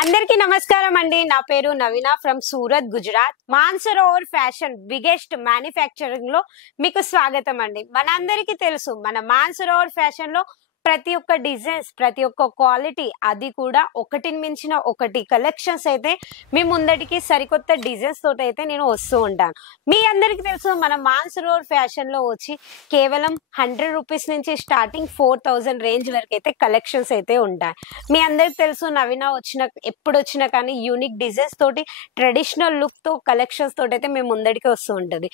అందరికీ నమస్కారం అండి. నా పేరు Naveena from Surat, Gujarat. Mansarovar fashion biggest manufacturing లో మీకు స్వాగతం అండి. మనందరికీ తెలుసు, మన మాన్సరోవర్ ఫ్యాషన్ లో ప్రతి ఒక్క డిజైన్స్, ప్రతి ఒక్క క్వాలిటీ, అది కూడా ఒకటిని మించిన ఒకటి కలెక్షన్స్ అయితే మీ ముందటికి సరికొత్త డిజైన్స్ తోటి అయితే నేను వస్తూ ఉంటాను. మీ అందరికీ తెలుసు, మన మాన్సరోవర్ ఫ్యాషన్ లో వచ్చి కేవలం 100 రూపీస్ నుంచి స్టార్టింగ్ 4000 రేంజ్ వరకు అయితే కలెక్షన్స్ అయితే ఉంటాయి. మీ అందరికి తెలుసు, నవీన ఎప్పుడు వచ్చినా కానీ యూనిక్ డిజైన్స్ తోటి, ట్రెడిషనల్ లుక్ తో కలెక్షన్స్ తోటి అయితే మేము ముందడికి వస్తూ ఉంటుంది.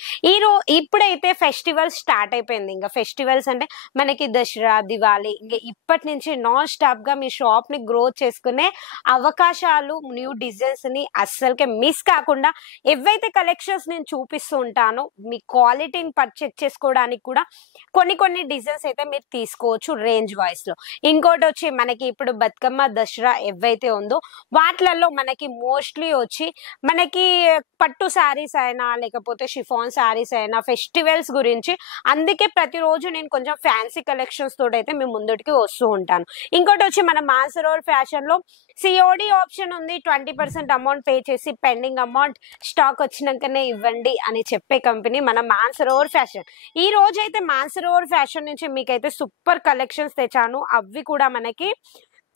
ఇప్పుడైతే ఫెస్టివల్స్ స్టార్ట్ అయిపోయింది. ఇంకా ఫెస్టివల్స్ అంటే మనకి దసరా, దివాళీ, ఇంకా ఇప్పటి నుంచి నాన్ స్టాప్ గా మీ షాప్ ని గ్రోత్ చేసుకునే అవకాశాలు, న్యూ డిజైన్స్ ని అస్సలకే మిస్ కాకుండా ఏవైతే కలెక్షన్స్ నేను చూపిస్తూ ఉంటానో మీ క్వాలిటీని చెక్ చేసుకోవడానికి కూడా కొన్ని డిజైన్స్ అయితే మీరు తీసుకోవచ్చు రేంజ్ వైస్ లో. ఇంకోటి వచ్చి మనకి ఇప్పుడు బతుకమ్మ, దసరా ఏవైతే ఉందో వాటిలలో మనకి మోస్ట్లీ వచ్చి మనకి పట్టు శారీస్ అయినా లేకపోతే షిఫాన్ శారీస్ అయినా ఫెస్టివల్స్ గురించి, అందుకే ప్రతిరోజు నేను కొంచెం ఫ్యాన్సీ కలెక్షన్స్ తోటి అయితే మేము ముందుకి వస్తూ ఉంటాను. ఇంకోటి వచ్చి మన మాన్సరోవర్ ఫ్యాషన్ లో సిఓడి ఆప్షన్ ఉంది. 20% అమౌంట్ పే చేసి పెండింగ్ అమౌంట్ స్టాక్ వచ్చినాకనే ఇవ్వండి అని చెప్పే కంపెనీ మన మాన్సరోవర్ ఫ్యాషన్. ఈ రోజు అయితే మాన్సరోవర్ ఫ్యాషన్ నుంచి మీకైతే సూపర్ కలెక్షన్స్ తెచ్చాను. అవి కూడా మనకి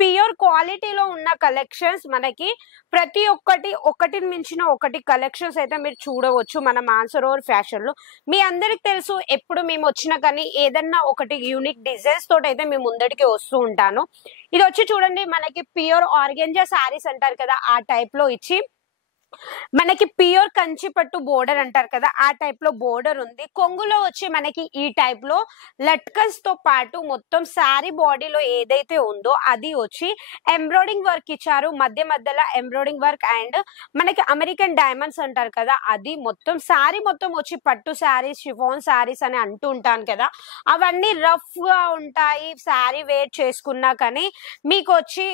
ప్యూర్ క్వాలిటీలో ఉన్న కలెక్షన్స్, మనకి ప్రతి ఒకటిని మించిన ఒకటి కలెక్షన్స్ అయితే మీరు చూడవచ్చు మన మాన్సరోవర్ ఫ్యాషన్ లో. మీ అందరికి తెలుసు, ఎప్పుడు మేము వచ్చినా కానీ ఏదన్నా ఒకటి యూనిక్ డిజైన్స్ తోటి అయితే మేము ముందడికి వస్తూ ఉంటాను. ఇది వచ్చి చూడండి, మనకి ప్యూర్ ఆర్గెంజా శారీస్ అంటారు కదా, ఆ టైప్ లో ఇచ్చి మనకి ప్యూర్ కంచి పట్టు బోర్డర్ అంటారు కదా, ఆ టైప్ లో బోర్డర్ ఉంది. కొంగులో వచ్చి మనకి ఈ టైప్ లో లట్కన్స్ తో పాటు మొత్తం శారీ బాడీలో ఏదైతే ఉందో అది వచ్చి ఎంబ్రాయిడింగ్ వర్క్ ఇచ్చారు. మధ్యలో ఎంబ్రాయిడింగ్ వర్క్ అండ్ మనకి అమెరికన్ డైమండ్స్ అంటారు కదా, అది మొత్తం శారీ మొత్తం వచ్చి పట్టు శారీస్, షిఫాన్ శారీస్ అని అంటూ ఉంటాను కదా, అవన్నీ రఫ్ గా ఉంటాయి. శారీ వేర్ చేసుకున్నా కానీ మీకు వచ్చి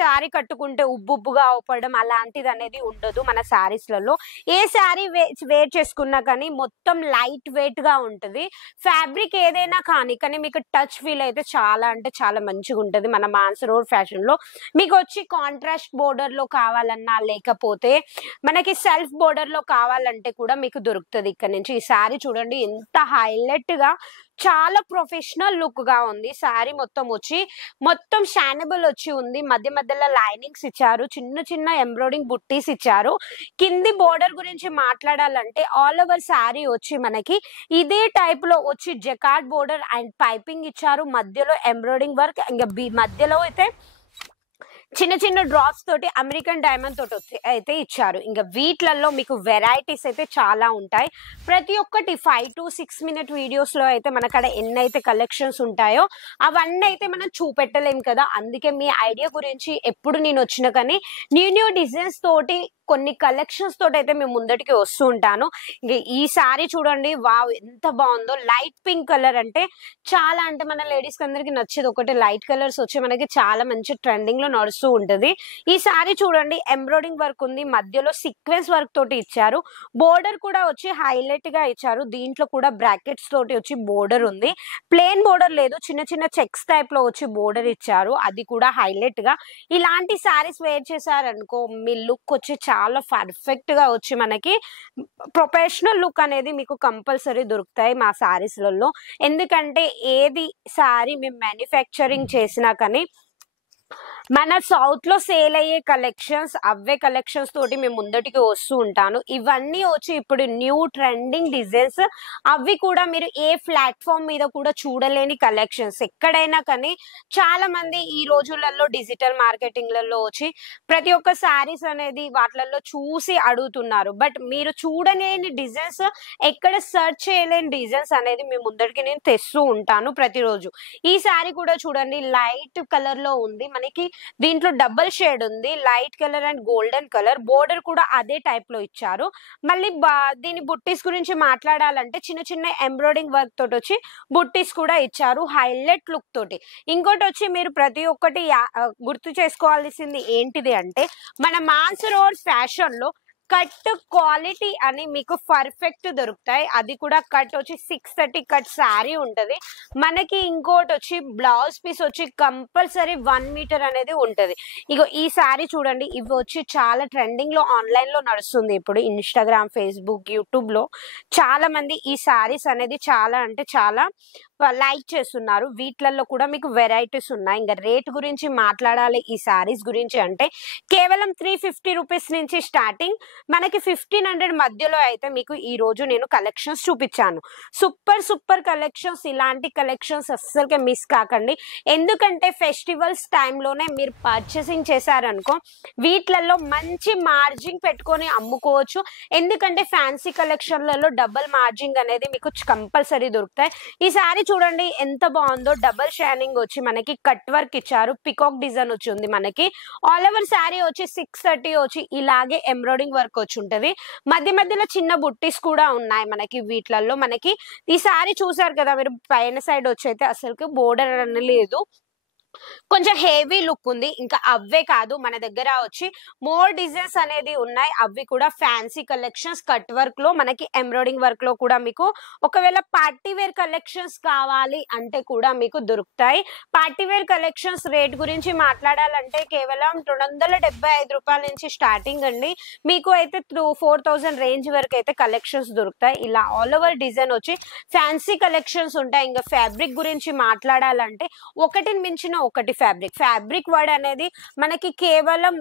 శారీ కట్టుకుంటే ఉబ్బుగా అవపడడం అలాంటిది అనేది ఉండదు మన శారీస్ లలో. ఏ శారీ వేర్ చేసుకున్నా కానీ మొత్తం లైట్ వెయిట్ గా ఉంటుంది. ఫ్యాబ్రిక్ ఏదైనా కానీ మీకు టచ్ ఫీల్ అయితే చాలా అంటే చాలా మంచిగా ఉంటుంది మన మాన్సరోవర్ ఫ్యాషన్ లో. మీకు వచ్చి కాంట్రాస్ట్ బోర్డర్ లో కావాలన్నా లేకపోతే మనకి సెల్ఫ్ బోర్డర్ లో కావాలంటే కూడా మీకు దొరుకుతుంది ఇక్కడ నుంచి. ఈ శారీ చూడండి ఎంత హైలైట్ గా, చాలా ప్రొఫెషనల్ లుక్ గా ఉంది. శారీ మొత్తం షానబుల్ వచ్చి ఉంది. మధ్యలో లైనింగ్స్ ఇచ్చారు, చిన్న ఎంబ్రాయిడింగ్ బుట్టీస్ ఇచ్చారు. కింది బోర్డర్ గురించి మాట్లాడాలంటే ఆల్ ఓవర్ శారీ వచ్చి మనకి ఇదే టైప్ లో వచ్చి జకార్డ్ బోర్డర్ అండ్ పైపింగ్ ఇచ్చారు. మధ్యలో ఎంబ్రాయిడింగ్ వర్క్, ఇంకా మధ్యలో అయితే చిన్న డ్రాప్స్ తోటి అమెరికన్ డైమండ్ తోటి అయితే ఇచ్చారు. ఇంకా వీటిలలో మీకు వెరైటీస్ అయితే చాలా ఉంటాయి. ప్రతి ఒక్కటి 5 to 6 minute వీడియోస్ లో అయితే మనకడ ఎన్నైతే కలెక్షన్స్ ఉంటాయో అవన్నీ అయితే మనం చూపెట్టలేం కదా. అందుకే మీ ఐడియా గురించి ఎప్పుడు నేను వచ్చినా కానీ న్యూ డిజైన్స్ తోటి కొన్ని కలెక్షన్స్ తోటి అయితే మేము ముందటికి వస్తూ ఉంటాను. ఇంకా ఈ శారీ చూడండి, వావ్ ఎంత బాగుందో. లైట్ పింక్ కలర్ అంటే చాలా, అంటే మన లేడీస్ కి అందరికి నచ్చేది ఒకటి. లైట్ కలర్స్ వచ్చి మనకి చాలా మంచి ట్రెండింగ్ లో నడుస్తూ ఉంటది. ఈ శారీ చూడండి, ఎంబ్రాయిడింగ్ వర్క్ ఉంది, మధ్యలో సీక్వెన్స్ వర్క్ తోటి ఇచ్చారు. బోర్డర్ కూడా వచ్చి హైలైట్ గా ఇచ్చారు. దీంట్లో కూడా బ్రాకెట్స్ తోటి వచ్చి బోర్డర్ ఉంది. ప్లేన్ బోర్డర్ లేదు, చిన్న చెక్స్ టైప్ లో వచ్చి బోర్డర్ ఇచ్చారు. అది కూడా హైలైట్ గా. ఇలాంటి శారీస్ వేర్ చేశారనుకో మీ లుక్ వచ్చి చాలా పర్ఫెక్ట్ గా వచ్చి మనకి ప్రొఫెషనల్ లుక్ అనేది మీకు కంపల్సరీ దొరుకుతాయి మా శారీస్లలో. ఎందుకంటే ఏది శారీ మేము మ్యానుఫ్యాక్చరింగ్ చేసినా కానీ మన సౌత్ లో సేల్ అయ్యే కలెక్షన్స్, అవే కలెక్షన్స్ తోటి మేము ముందటికి వస్తూ ఉంటాను. ఇవన్నీ వచ్చి ఇప్పుడు న్యూ ట్రెండింగ్ డిజైన్స్, అవి కూడా మీరు ఏ ప్లాట్ఫామ్ మీద కూడా చూడలేని కలెక్షన్స్. ఎక్కడైనా కానీ చాలా మంది ఈ రోజులలో డిజిటల్ మార్కెటింగ్లలో వచ్చి ప్రతి ఒక్క శారీస్ అనేది వాటిలలో చూసి అడుగుతున్నారు. బట్ మీరు చూడలేని డిజైన్స్, ఎక్కడ సెర్చ్ చేయలేని డిజైన్స్ అనేది మీ ముందటికి నేను తెస్తూ ఉంటాను ప్రతిరోజు. ఈ శారీ కూడా చూడండి, లైట్ కలర్ లో ఉంది. మనకి దీంట్లో డబుల్ షేడ్ ఉంది, light colour and golden colour. Border కూడా అదే టైప్ లో ఇచ్చారు. మళ్ళీ దీని బుట్టీస్ గురించి మాట్లాడాలంటే చిన్న ఎంబ్రాయిడింగ్ వర్క్ తోటి వచ్చి బుట్టీస్ కూడా ఇచ్చారు, హైలైట్ లుక్ తోటి. ఇంకోటి వచ్చి మీరు ప్రతి ఒక్కటి గుర్తు చేసుకోవాల్సింది ఏంటిది అంటే మన మాన్సరోవర్ ఫ్యాషన్ లో కట్ క్వాలిటీ అని మీకు పర్ఫెక్ట్ దొరుకుతాయి. అది కూడా కట్ వచ్చి 630 కట్ శారీ ఉంటది. మనకి ఇంకోటి వచ్చి బ్లౌజ్ పీస్ వచ్చి కంపల్సరీ 1 మీటర్ అనేది ఉంటది. ఇగో ఈ శారీ చూడండి, ఇవి వచ్చి చాలా ట్రెండింగ్ లో ఆన్లైన్ లో నడుస్తుంది ఇప్పుడు. ఇన్స్టాగ్రామ్, ఫేస్బుక్, యూట్యూబ్ లో చాలా మంది ఈ శారీస్ అనేది చాలా అంటే చాలా లైక్ చేస్తున్నారు. వీటిలలో కూడా మీకు వెరైటీస్ ఉన్నాయి. ఇంకా రేట్ గురించి మాట్లాడాలి ఈ శారీస్ గురించి అంటే కేవలం 350 రూపీస్ నుంచి స్టార్టింగ్, మనకి 1500 మధ్యలో అయితే మీకు ఈ రోజు నేను కలెక్షన్స్ చూపించాను. Super super collections. ఇలాంటి కలెక్షన్స్ అస్సలుకే మిస్ కాకండి. ఎందుకంటే ఫెస్టివల్స్ టైంలోనే మీరు పర్చేసింగ్ చేశారనుకో వీటిలలో మంచి మార్జిన్ పెట్టుకొని అమ్ముకోవచ్చు. ఎందుకంటే ఫ్యాన్సీ కలెక్షన్లలో డబుల్ మార్జిన్ అనేది మీకు కంపల్సరీ దొరుకుతాయి. ఈ శారీ చూడండి ఎంత బాగుందో. డబుల్ షైనింగ్ వచ్చి మనకి కట్ వర్క్ ఇచ్చారు. పికాక్ డిజైన్ వచ్చి ఉంది మనకి. ఆల్ ఓవర్ శారీ వచ్చి 630 వచ్చి ఇలాగే ఎంబ్రాయిడింగ్ వర్క్ వచ్చి ఉంటది. మధ్య మధ్యలో చిన్న బుట్టీస్ కూడా ఉన్నాయి మనకి వీటిలలో. మనకి ఈ శారీ చూసారు కదా మీరు, పైన సైడ్ వచ్చి అయితే అసలుకి బోర్డర్ అని లేదు, కొంచెం హెవీ లుక్ ఉంది. ఇంకా అవే కాదు, మన దగ్గర వచ్చి మోర్ డిజైన్స్ అనేది ఉన్నాయి. అవి కూడా ఫ్యాన్సీ కలెక్షన్స్, కట్ వర్క్ లో మనకి ఎంబ్రాయిడింగ్ వర్క్ లో కూడా మీకు ఒకవేళ పార్టీ వేర్ కలెక్షన్స్ కావాలి అంటే కూడా మీకు దొరుకుతాయి. పార్టీ వేర్ కలెక్షన్స్ రేట్ గురించి మాట్లాడాలంటే కేవలం 275 రూపాయల నుంచి స్టార్టింగ్ అండి. మీకు అయితే 4000 రేంజ్ వరకు అయితే కలెక్షన్స్ దొరుకుతాయి. ఇలా ఆల్ ఓవర్ డిజైన్ వచ్చి ఫ్యాన్సీ కలెక్షన్స్ ఉంటాయి. ఇంకా ఫ్యాబ్రిక్ గురించి మాట్లాడాలంటే ఒకటిని మించిన ఒకటి ఫ్యాబ్రిక్ వర్డ్ అనేది మనకి కేవలం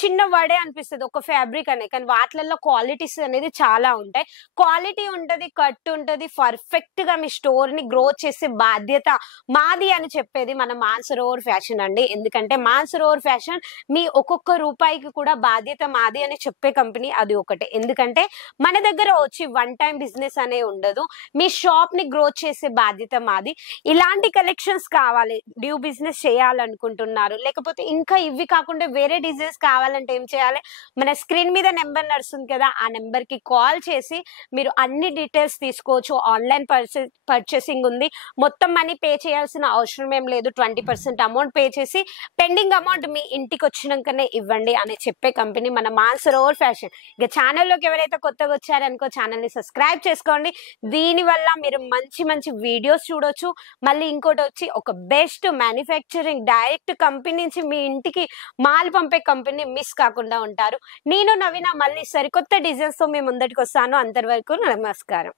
చిన్న వర్డే అనిపిస్తుంది ఒక ఫ్యాబ్రిక్ అనే, కానీ వాటిలలో క్వాలిటీస్ అనేది చాలా ఉంటాయి. క్వాలిటీ ఉంటది, కట్ ఉంటది. పర్ఫెక్ట్ గా మీ స్టోర్ ని గ్రో చేసే బాధ్యత మాది అని చెప్పేది మన మాన్సరోవర్ ఫ్యాషన్ అండి. ఎందుకంటే మాన్సరోవర్ ఫ్యాషన్ మీ ఒక్కొక్క రూపాయికి కూడా బాధ్యత మాది అని చెప్పే కంపెనీ అది ఒకటే. ఎందుకంటే మన దగ్గర వచ్చి వన్ టైం బిజినెస్ అనే ఉండదు. మీ షాప్ ని గ్రో చేసే బాధ్యత మాది. ఇలాంటి కలెక్షన్స్ కావాలి, డ్యూ బిజినెస్ చేయాలనుకుంటున్నారు, లేకపోతే ఇంకా ఇవి కాకుండా వేరే డిజైన్స్ కావాలంటే ఏం చేయాలి, మన స్క్రీన్ మీద నెంబర్ నడుస్తుంది కదా, ఆ నెంబర్ కి కాల్ చేసి మీరు అన్ని డీటెయిల్స్ తీసుకోవచ్చు. ఆన్లైన్ పర్చేసింగ్ ఉంది. మొత్తం మనీ పే చేయాల్సిన అవసరం ఏం లేదు. 20% అమౌంట్ పే చేసి పెండింగ్ అమౌంట్ మీ ఇంటికి వచ్చినాకనే ఇవ్వండి అని చెప్పే కంపెనీ మన మాన్సరోవర్ ఫ్యాషన్. ఇక ఛానల్లోకి ఎవరైతే కొత్తగా వచ్చారనుకో ఛానల్ ని సబ్స్క్రైబ్ చేసుకోండి. దీని వల్ల మీరు మంచి మంచి వీడియోస్ చూడొచ్చు. మళ్ళీ ఇంకోటి వచ్చి ఒక బెస్ట్ మ్యానుఫ్యాక్చరింగ్ డైరెక్ట్ కంపెనీ నుంచి మీ ఇంటికి మాల్ పంపే కంపెనీ మిస్ కాకుండా ఉంటారు. నేను నవీన మళ్ళీ సరికొత్త డిజైన్స్ తో మీ ముందటికి వస్తాను. అంతవరకు నమస్కారం.